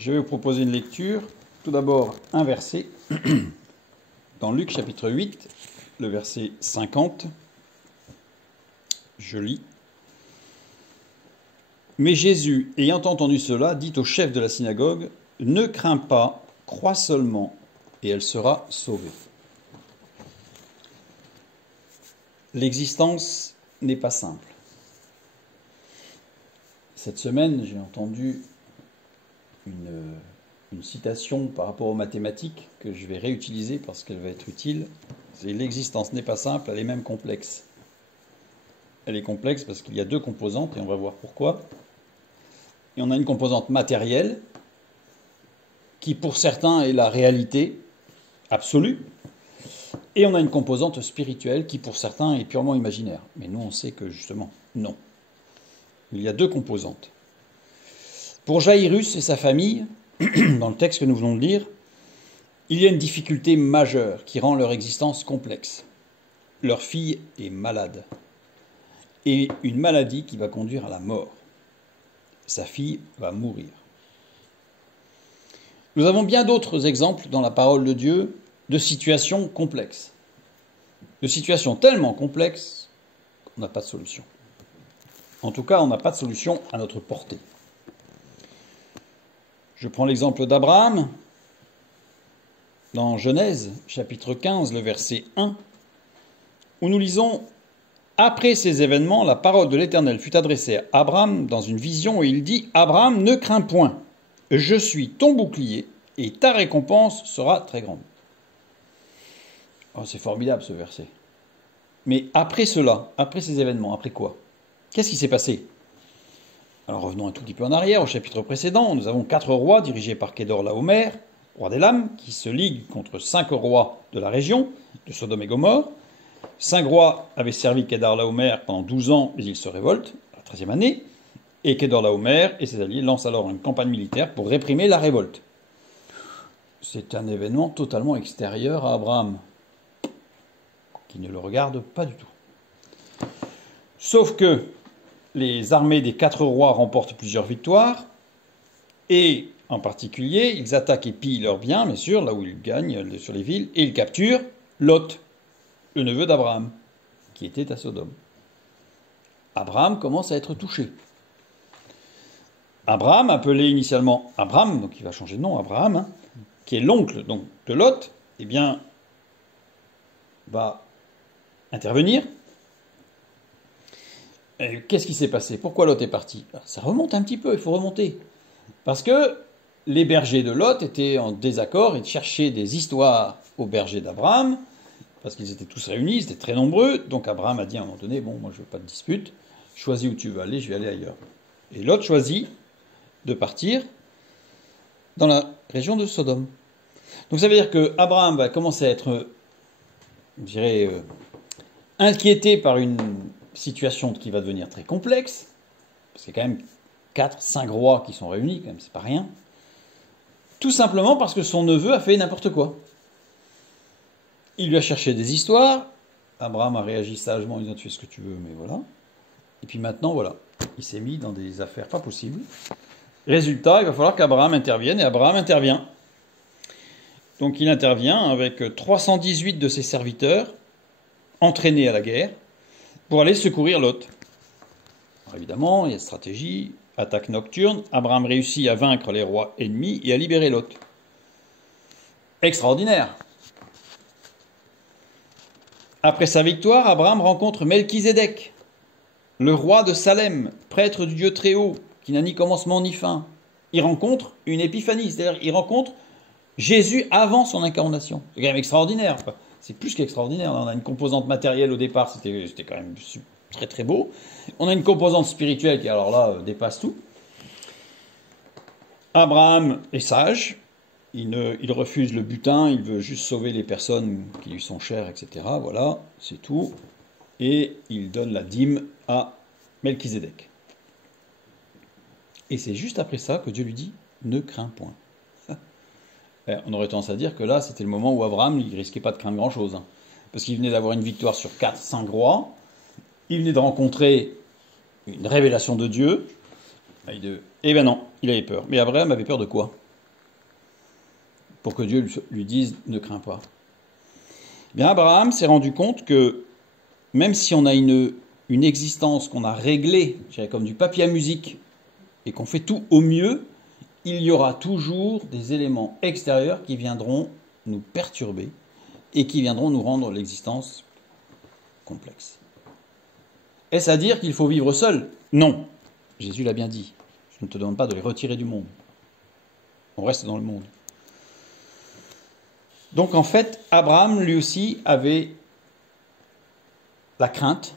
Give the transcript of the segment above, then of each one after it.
Je vais vous proposer une lecture. Tout d'abord, un verset dans Luc chapitre 8, le verset 50. Je lis. Mais Jésus, ayant entendu cela, dit au chef de la synagogue, « Ne crains pas, crois seulement, et elle sera sauvée. » L'existence n'est pas simple. Cette semaine, j'ai entendu une citation par rapport aux mathématiques que je vais réutiliser parce qu'elle va être utile. C'est « L'existence n'est pas simple, elle est même complexe ». Elle est complexe parce qu'il y a deux composantes, et on va voir pourquoi. Et on a une composante matérielle, qui pour certains est la réalité absolue, et on a une composante spirituelle, qui pour certains est purement imaginaire. Mais nous, on sait que justement, non. Il y a deux composantes. Pour Jairus et sa famille, dans le texte que nous venons de lire, il y a une difficulté majeure qui rend leur existence complexe. Leur fille est malade, et une maladie qui va conduire à la mort. Sa fille va mourir. Nous avons bien d'autres exemples dans la parole de Dieu de situations complexes, de situations tellement complexes qu'on n'a pas de solution. En tout cas, on n'a pas de solution à notre portée. Je prends l'exemple d'Abraham, dans Genèse, chapitre 15, le verset 1, où nous lisons « Après ces événements, la parole de l'Éternel fut adressée à Abraham dans une vision, et il dit « Abraham, ne crains point, je suis ton bouclier, et ta récompense sera très grande. » Oh, c'est formidable ce verset. Mais après cela, après ces événements, après quoi? Qu'est-ce qui s'est passé? Alors revenons un tout petit peu en arrière, au chapitre précédent. Nous avons 4 rois dirigés par Kedorlaomer, roi d'Élam, qui se liguent contre 5 rois de la région, de Sodome et Gomorrhe. 5 rois avaient servi Kedorlaomer pendant 12 ans, mais ils se révoltent, la 13e année. Et Kedorlaomer et ses alliés lancent alors une campagne militaire pour réprimer la révolte. C'est un événement totalement extérieur à Abraham, qui ne le regarde pas du tout. Sauf que les armées des 4 rois remportent plusieurs victoires, et en particulier, ils attaquent et pillent leurs biens, bien sûr, là où ils gagnent, sur les villes, et ils capturent Lot, le neveu d'Abraham, qui était à Sodome. Abraham commence à être touché. Abraham, appelé initialement Abram, donc il va changer de nom, Abraham, qui est l'oncle donc de Lot, eh bien, va intervenir. Qu'est-ce qui s'est passé? Pourquoi Lot est parti? Ça remonte un petit peu, il faut remonter. Parce que les bergers de Lot étaient en désaccord et cherchaient des histoires aux bergers d'Abraham, parce qu'ils étaient tous réunis, ils étaient très nombreux. Donc Abraham a dit à un moment donné, bon, moi je veux pas de dispute, choisis où tu veux aller, je vais aller ailleurs. Et Lot choisit de partir dans la région de Sodome. Donc ça veut dire que Abraham va commencer à être, je dirais, inquiété par une situation qui va devenir très complexe, parce qu'il y a quand même 4-5 rois qui sont réunis, quand même, c'est pas rien. Tout simplement parce que son neveu a fait n'importe quoi. Il lui a cherché des histoires, Abraham a réagi sagement en disant tu fais ce que tu veux, mais voilà. Et puis maintenant, voilà, il s'est mis dans des affaires pas possibles. Résultat, il va falloir qu'Abraham intervienne, et Abraham intervient. Donc il intervient avec 318 de ses serviteurs, entraînés à la guerre, pour aller secourir Lot. Alors évidemment, il y a stratégie, attaque nocturne, Abraham réussit à vaincre les rois ennemis et à libérer Lot. Extraordinaire. Après sa victoire, Abraham rencontre Melchizedek, le roi de Salem, prêtre du Dieu très haut, qui n'a ni commencement ni fin. Il rencontre une épiphanie, c'est-à-dire il rencontre Jésus avant son incarnation. C'est quand même extraordinaire. C'est plus qu'extraordinaire. On a une composante matérielle au départ, c'était quand même très très beau. On a une composante spirituelle qui alors là dépasse tout. Abraham est sage, il refuse le butin, il veut juste sauver les personnes qui lui sont chères, etc. Voilà, c'est tout. Et il donne la dîme à Melchizedek. Et c'est juste après ça que Dieu lui dit « Ne crains point ». On aurait tendance à dire que là, c'était le moment où Abraham, il risquait pas de craindre grand-chose. Parce qu'il venait d'avoir une victoire sur 4-5 rois, il venait de rencontrer une révélation de Dieu, Eh bien non, il avait peur. Mais Abraham avait peur de quoi? pour que Dieu lui dise « ne crains pas ». Eh bien, Abraham s'est rendu compte que même si on a une existence qu'on a réglée, je dirais comme du papier à musique, et qu'on fait tout au mieux, il y aura toujours des éléments extérieurs qui viendront nous perturber et qui viendront nous rendre l'existence complexe. Est-ce à dire qu'il faut vivre seul? Non. Jésus l'a bien dit. Je ne te demande pas de les retirer du monde. On reste dans le monde. Donc en fait, Abraham lui aussi avait la crainte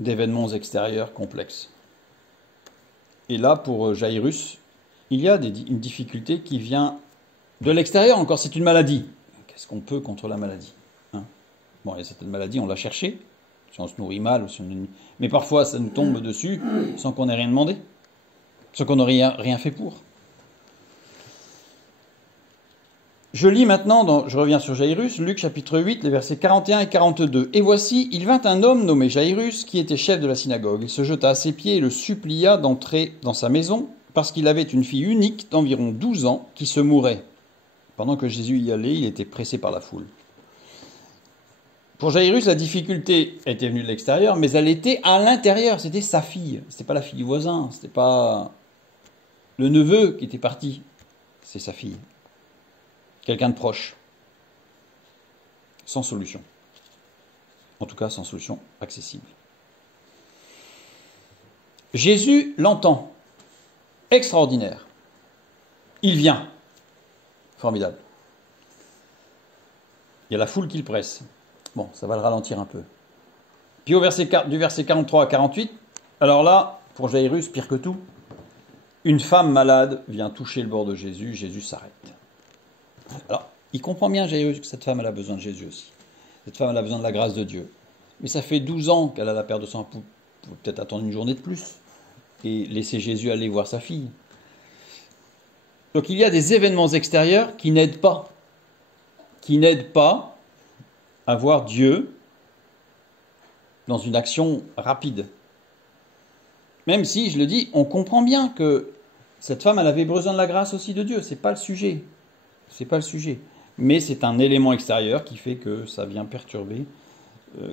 d'événements extérieurs complexes. Et là, pour Jairus, il y a une difficulté qui vient de l'extérieur. Encore, c'est une maladie. Qu'est-ce qu'on peut contre la maladie, hein? Bon, il y a certaines maladies, on l'a cherché, si on se nourrit mal, ou si on... mais parfois ça nous tombe dessus sans qu'on ait rien demandé, sans qu'on n'ait rien fait pour. Je lis maintenant, je reviens sur Jairus, Luc chapitre 8, les versets 41 et 42. « Et voici, il vint un homme nommé Jairus, qui était chef de la synagogue. Il se jeta à ses pieds et le supplia d'entrer dans sa maison, parce qu'il avait une fille unique d'environ 12 ans qui se mourait. Pendant que Jésus y allait, il était pressé par la foule. » Pour Jairus, la difficulté était venue de l'extérieur, mais elle était à l'intérieur. C'était sa fille. Ce n'était pas la fille du voisin, ce n'était pas le neveu qui était parti. C'est sa fille. Quelqu'un de proche, sans solution. En tout cas, sans solution accessible. Jésus l'entend. Extraordinaire. Il vient. Formidable. Il y a la foule qui le presse. Bon, ça va le ralentir un peu. Puis du verset 43 à 48, alors là, pour Jairus, pire que tout, une femme malade vient toucher le bord de Jésus, Jésus s'arrête. Alors, il comprend bien, Jairus, que cette femme elle a besoin de Jésus aussi. Cette femme elle a besoin de la grâce de Dieu. Mais ça fait 12 ans qu'elle a la perte de sang. Elle peut peut-être attendre une journée de plus et laisser Jésus aller voir sa fille. Donc il y a des événements extérieurs qui n'aident pas. Qui n'aident pas à voir Dieu dans une action rapide. Même si, je le dis, on comprend bien que cette femme elle avait besoin de la grâce aussi de Dieu. C'est pas le sujet. C'est pas le sujet. Mais c'est un élément extérieur qui fait que ça vient perturber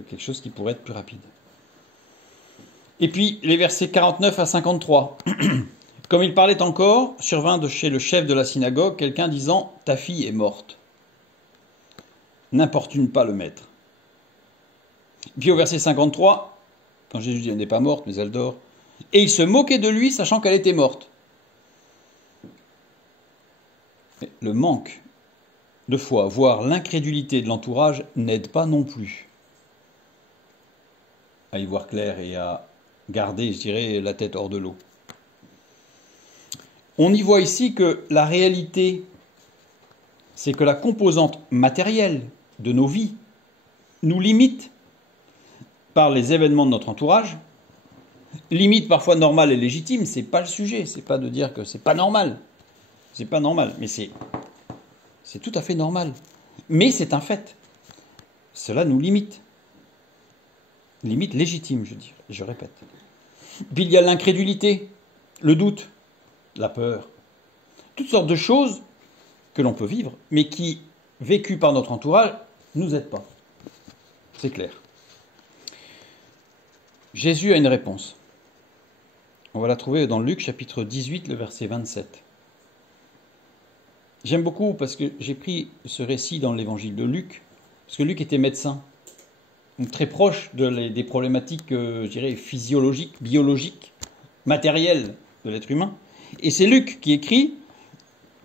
quelque chose qui pourrait être plus rapide. Et puis, les versets 49 à 53. Comme il parlait encore, survint de chez le chef de la synagogue quelqu'un disant « Ta fille est morte. N'importune pas le maître. » Puis au verset 53, quand Jésus dit « Elle n'est pas morte, mais elle dort. » Et il se moquait de lui, sachant qu'elle était morte. Le manque de foi, voire l'incrédulité de l'entourage, n'aide pas non plus à y voir clair et à garder, je dirais, la tête hors de l'eau. On y voit ici que la réalité, c'est que la composante matérielle de nos vies nous limite par les événements de notre entourage, limite parfois normale et légitime, c'est pas le sujet, c'est pas de dire que c'est pas normal. C'est pas normal, mais c'est tout à fait normal. Mais c'est un fait. Cela nous limite. Limite légitime, je répète. Puis il y a l'incrédulité, le doute, la peur. Toutes sortes de choses que l'on peut vivre, mais qui, vécues par notre entourage, ne nous aident pas. C'est clair. Jésus a une réponse. On va la trouver dans Luc chapitre 18, le verset 27. J'aime beaucoup parce que j'ai pris ce récit dans l'évangile de Luc, parce que Luc était médecin, donc très proche des problématiques, je dirais, physiologiques, biologiques, matérielles de l'être humain. Et c'est Luc qui écrit,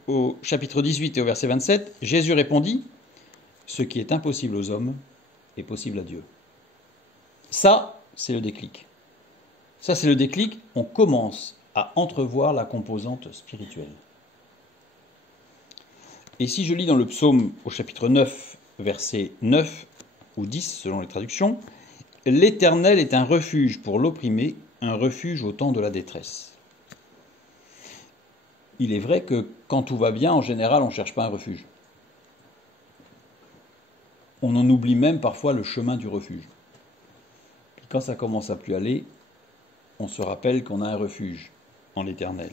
au chapitre 18 et au verset 27, « Jésus répondit, ce qui est impossible aux hommes est possible à Dieu. » Ça, c'est le déclic. Ça, c'est le déclic. On commence à entrevoir la composante spirituelle. Et si je lis dans le psaume au chapitre 9, verset 9 ou 10, selon les traductions, « L'Éternel est un refuge pour l'opprimé, un refuge au temps de la détresse. » Il est vrai que quand tout va bien, en général, on ne cherche pas un refuge. On en oublie même parfois le chemin du refuge. Puis quand ça commence à plus aller, on se rappelle qu'on a un refuge en l'Éternel.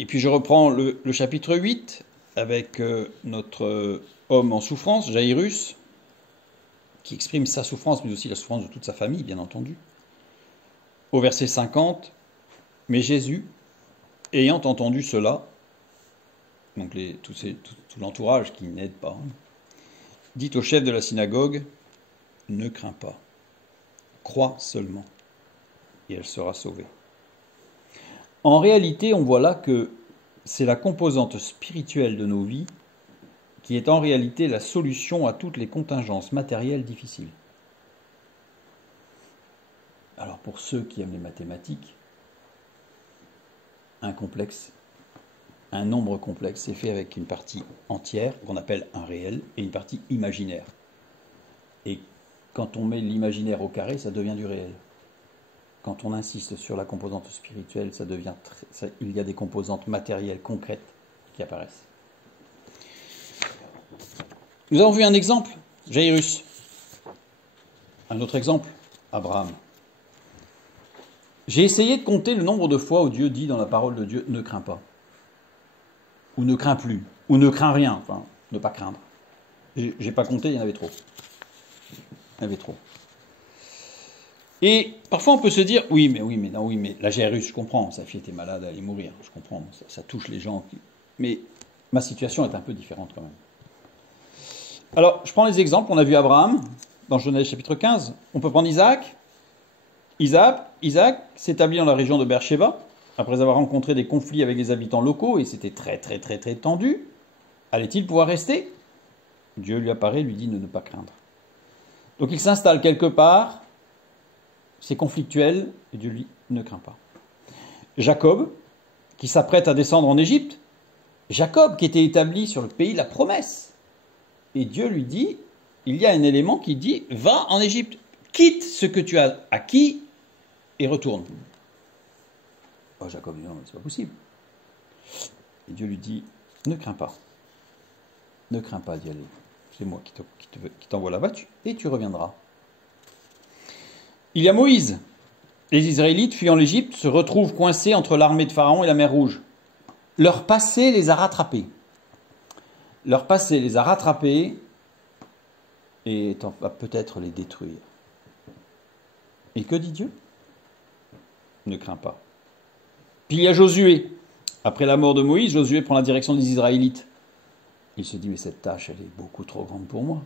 Et puis je reprends le chapitre 8 avec notre homme en souffrance, Jairus, qui exprime sa souffrance, mais aussi la souffrance de toute sa famille, bien entendu. Au verset 50, « Mais Jésus, ayant entendu cela, donc tout l'entourage qui n'aide pas, dit au chef de la synagogue, « Ne crains pas, crois seulement, et elle sera sauvée. » En réalité, on voit là que c'est la composante spirituelle de nos vies qui est en réalité la solution à toutes les contingences matérielles difficiles. Alors pour ceux qui aiment les mathématiques, un nombre complexe, c'est fait avec une partie entière qu'on appelle un réel et une partie imaginaire. Et quand on met l'imaginaire au carré, ça devient du réel. Quand on insiste sur la composante spirituelle, il y a des composantes matérielles concrètes qui apparaissent. Nous avons vu un exemple, Jairus. Un autre exemple, Abraham. J'ai essayé de compter le nombre de fois où Dieu dit dans la parole de Dieu « ne crains pas » ou « ne crains plus » ou « ne crains rien », enfin, ne pas craindre. J'ai pas compté, il y en avait trop. Il y en avait trop. Et parfois on peut se dire « oui, mais la Jairus, je comprends, sa fille était malade, elle allait mourir, je comprends, ça touche les gens. » Mais ma situation est un peu différente quand même. Alors, je prends les exemples. On a vu Abraham dans Genèse chapitre 15. On peut prendre Isaac. Isaac s'établit dans la région de Beersheba, après avoir rencontré des conflits avec les habitants locaux, et c'était très tendu. Allait-il pouvoir rester? Dieu lui apparaît et lui dit de ne pas craindre. Donc il s'installe quelque part, c'est conflictuel, et Dieu lui ne craint pas. Jacob, qui s'apprête à descendre en Égypte. Jacob, qui était établi sur le pays de la promesse. Et Dieu lui dit, il y a un élément qui dit, va en Égypte, quitte ce que tu as acquis et retourne. Oh, Jacob dit, non, c'est pas possible. Et Dieu lui dit, ne crains pas d'y aller. C'est moi qui t'envoie là-bas et tu reviendras. Il y a Moïse. Les Israélites, fuyant l'Égypte, se retrouvent coincés entre l'armée de Pharaon et la mer Rouge. Leur passé les a rattrapés. Et va peut-être les détruire. Et que dit Dieu? Ne crains pas. Puis il y a Josué. Après la mort de Moïse, Josué prend la direction des Israélites. Il se dit, mais cette tâche, elle est beaucoup trop grande pour moi.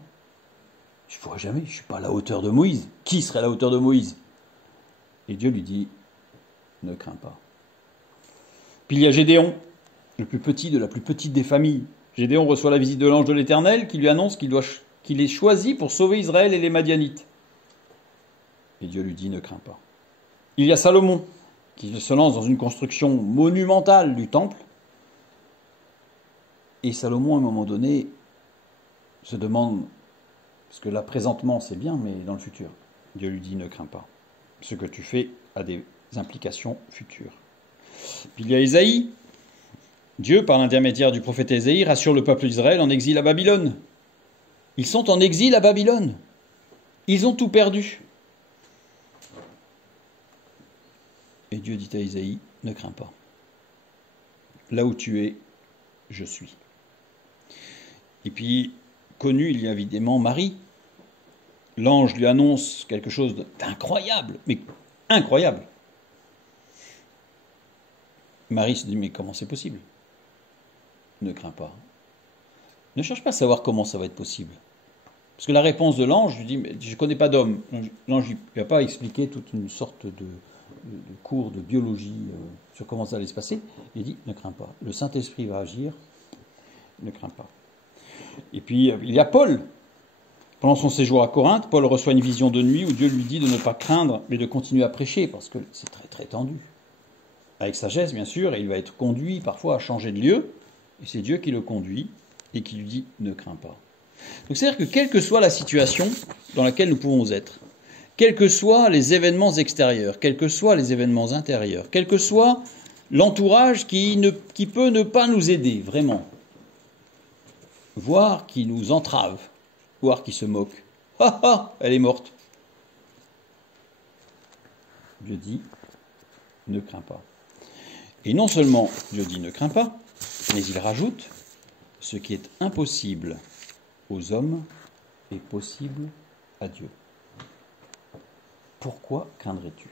Je ne pourrai jamais, je ne suis pas à la hauteur de Moïse. Qui serait à la hauteur de Moïse? Et Dieu lui dit, ne crains pas. Puis il y a Gédéon, le plus petit de la plus petite des familles. Gédéon reçoit la visite de l'ange de l'Éternel qui lui annonce qu'il est choisi pour sauver Israël et les Madianites. Et Dieu lui dit, ne crains pas. Il y a Salomon, qui se lance dans une construction monumentale du temple. Et Salomon, à un moment donné, se demande, parce que là, présentement, c'est bien, mais dans le futur, Dieu lui dit, ne crains pas. Ce que tu fais a des implications futures. Puis il y a Ésaïe. Dieu, par l'intermédiaire du prophète Ésaïe, rassure le peuple d'Israël en exil à Babylone. Ils sont en exil à Babylone. Ils ont tout perdu. Et Dieu dit à Ésaïe, ne crains pas. Là où tu es, je suis. Et puis, connu, il y a évidemment Marie. L'ange lui annonce quelque chose d'incroyable, mais incroyable. Marie se dit, mais comment c'est possible? Ne crains pas. Ne cherche pas à savoir comment ça va être possible. Parce que la réponse de l'ange, lui dit, mais je ne connais pas d'homme. L'ange ne va pas expliquer toute une sorte de cours de biologie sur comment ça allait se passer. Il dit, ne crains pas. Le Saint-Esprit va agir, ne crains pas. Et puis, il y a Paul. Pendant son séjour à Corinthe, Paul reçoit une vision de nuit où Dieu lui dit de ne pas craindre, mais de continuer à prêcher, parce que c'est très tendu. Avec sagesse, bien sûr, et il va être conduit parfois à changer de lieu, et c'est Dieu qui le conduit, et qui lui dit « ne crains pas ». Donc c'est-à-dire que quelle que soit la situation dans laquelle nous pouvons être, quels que soient les événements extérieurs, quels que soient les événements intérieurs, quel que soit l'entourage qui peut ne pas nous aider, vraiment, voire qui nous entrave, voire qui se moque. « Ah ah, elle est morte !» Dieu dit « ne crains pas ». Et non seulement Dieu dit ne crains pas, mais il rajoute ce qui est impossible aux hommes est possible à Dieu. Pourquoi craindrais-tu ?